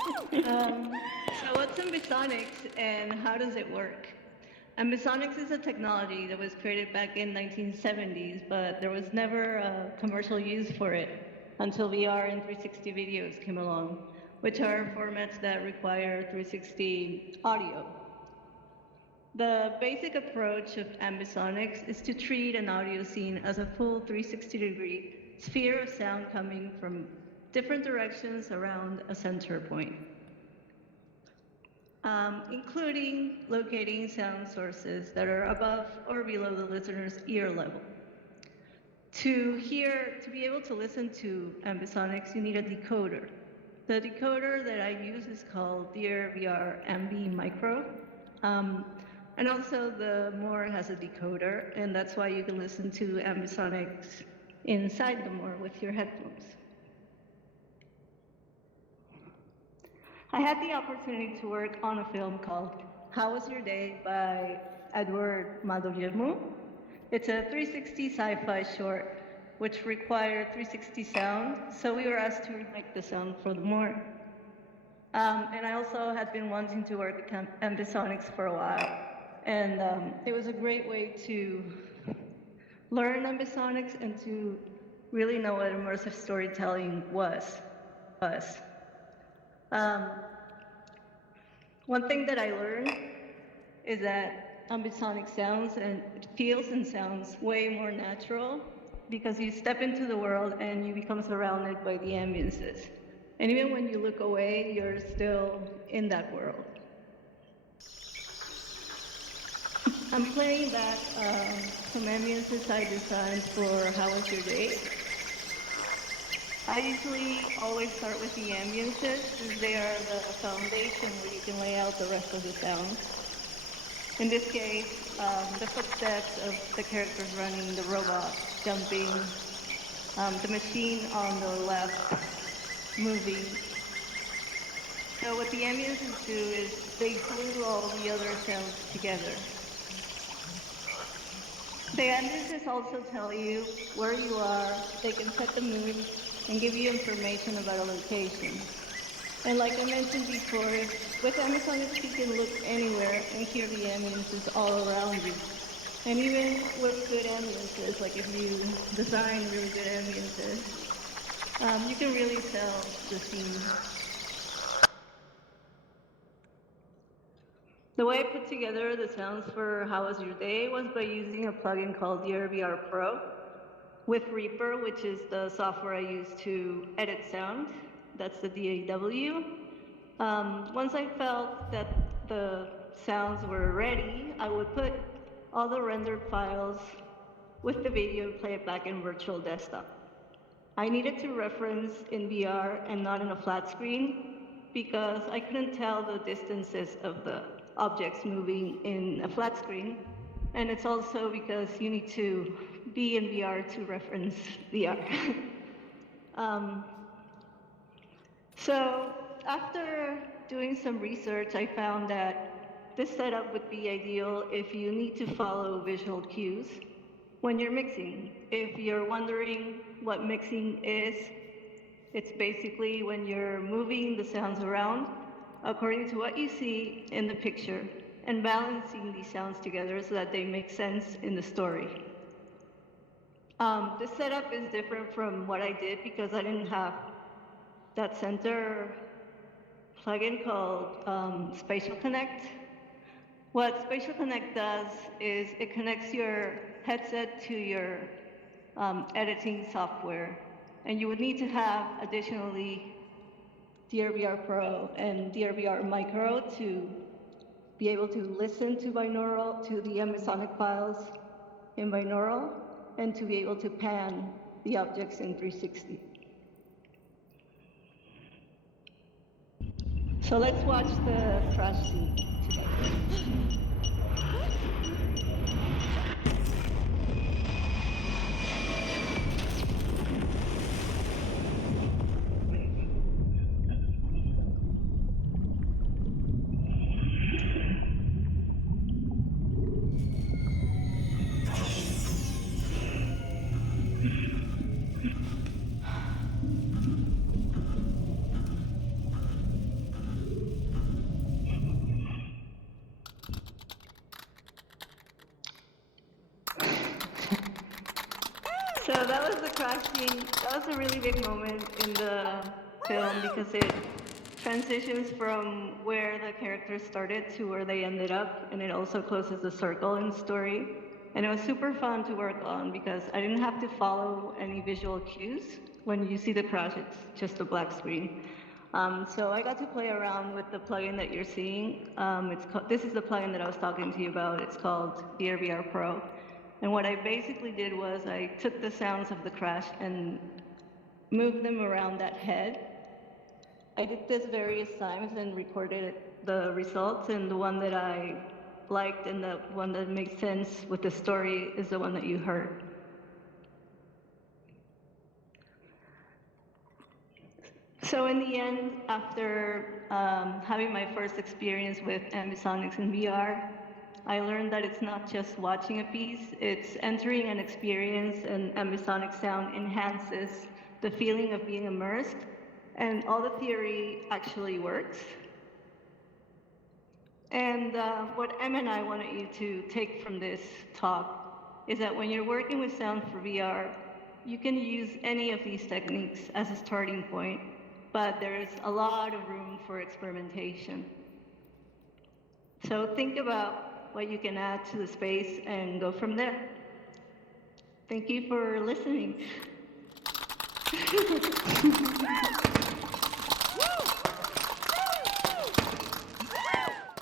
So what's Ambisonics and how does it work? Ambisonics is a technology that was created back in 1970s, but there was never a commercial use for it until VR and 360 videos came along, which are formats that require 360 audio. The basic approach of ambisonics is to treat an audio scene as a full 360-degree sphere of sound coming from different directions around a center point, including locating sound sources that are above or below the listener's ear level. To be able to listen to ambisonics, you need a decoder. The decoder that I use is called DRVR Ambi Micro. And also the Moore has a decoder, and that's why you can listen to ambisonics inside the Moore with your headphones. I had the opportunity to work on a film called How Was Your Day by Edward Maldoguillermo. It's a 360 sci-fi short which required 360 sound, so we were asked to remake the sound for the Moore. And I also had been wanting to work with ambisonics for a while. And it was a great way to learn ambisonics and to really know what immersive storytelling was. One thing that I learned is that ambisonic sounds, and it feels and sounds way more natural because you step into the world and you become surrounded by the ambiences. And even when you look away, you're still in that world. I'm playing back some ambiences I designed for How Was Your Day. I usually always start with the ambiences, since they are the foundation where you can lay out the rest of the sounds. In this case, the footsteps of the characters running, the robot jumping, the machine on the left moving. So what the ambiences do is they glue all the other sounds together. The ambiences also tell you where you are, they can set the mood, and give you information about a location. And like I mentioned before, with ambisonics you can look anywhere and hear the ambiences all around you. And even with good ambiences, like if you design really good ambiences, you can really tell the scene. The way I put together the sounds for How Was Your Day was by using a plugin called DRVR Pro with Reaper, which is the software I use to edit sound. That's the DAW. Once I felt that the sounds were ready, I would put all the rendered files with the video and play it back in virtual desktop. I needed to reference in VR and not in a flat screen because I couldn't tell the distances of the objects moving in a flat screen. And it's also because you need to be in VR to reference VR. So after doing some research, I found that this setup would be ideal if you need to follow visual cues when you're mixing. If you're wondering what mixing is, it's basically when you're moving the sounds around according to what you see in the picture and balancing these sounds together so that they make sense in the story. This setup is different from what I did because I didn't have that center plugin called Spatial Connect. What Spatial Connect does is it connects your headset to your editing software, and you would need to have additionally DRVR Pro and DRVR Micro to be able to listen to binaural, to the ambisonic files in binaural, and to be able to pan the objects in 360. So let's watch the crash scene together. that was the crash scene. That was a really big moment in the film because it transitions from where the characters started to where they ended up, and it also closes the circle in the story. And it was super fun to work on because I didn't have to follow any visual cues. When you see the crash, it's just a black screen. So I got to play around with the plugin that you're seeing. This is the plugin that I was talking to you about. It's called DRVR Pro. And what I basically did was I took the sounds of the crash and moved them around that head. I did this various times and recorded the results, and the one that I liked and the one that makes sense with the story is the one that you heard. So in the end, after having my first experience with Ambisonics in VR, I learned that it's not just watching a piece, it's entering an experience, and Ambisonic Sound enhances the feeling of being immersed, and all the theory actually works. And what Em and I wanted you to take from this talk is that when you're working with sound for VR, you can use any of these techniques as a starting point, but there's a lot of room for experimentation. So think about what you can add to the space and go from there. Thank you for listening.